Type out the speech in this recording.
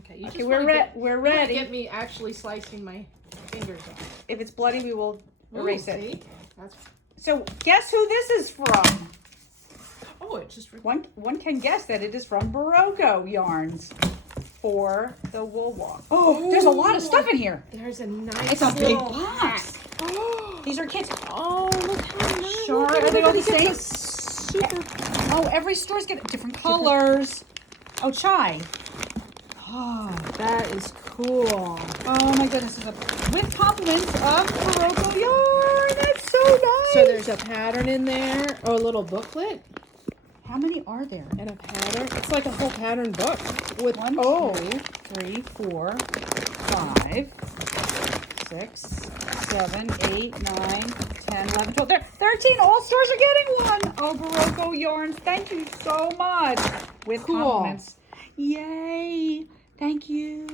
Okay, Okay, we're ready. Get me actually slicing my fingers off. If it's bloody, we will erase it. See? That's... So guess who this is from? Oh, it just... One can guess that it is from Berroco yarns for the wool walk. Oh, there's a lot of stuff in here. There's a nice It's a big little box. Oh, These are kits. oh, look how nice. Sure, Look, are they all the everybody same? gets a super... Oh, every store's got different colors. Oh, chai. Oh, that is cool. Oh my goodness, with compliments of Berroco yarn. That's so nice. So there's a pattern in there, or a little booklet, How many are there? and a pattern. It's like a whole pattern book with 1, 2, 3, 4, 5, 6, 7, 8, 9, 10, 11, 12. There, 13. All stores are getting one. Oh, Berroco yarns. Thank you so much. With Cool. compliments. Yay. Thank you.